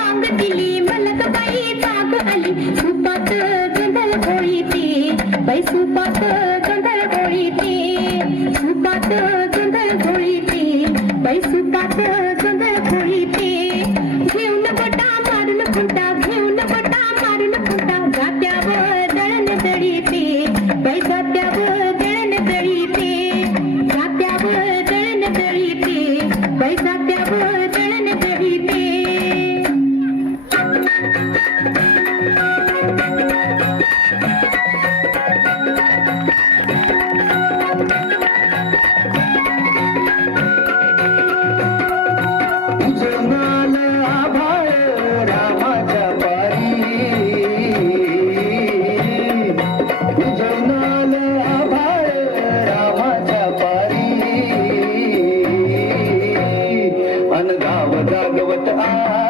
रांग दिली मला तर बाई जाग आली. सुपात गंधल गोळी ती बाई सुपात गंधल गोळी ती सुपात गंधल गोळी ती बाई सुपात गंधल गोळी ती घेऊन बटा मारून फुटा घेऊन बटा मारून फुटा. जात्यावर दळण दळी ती बाई जात्यावर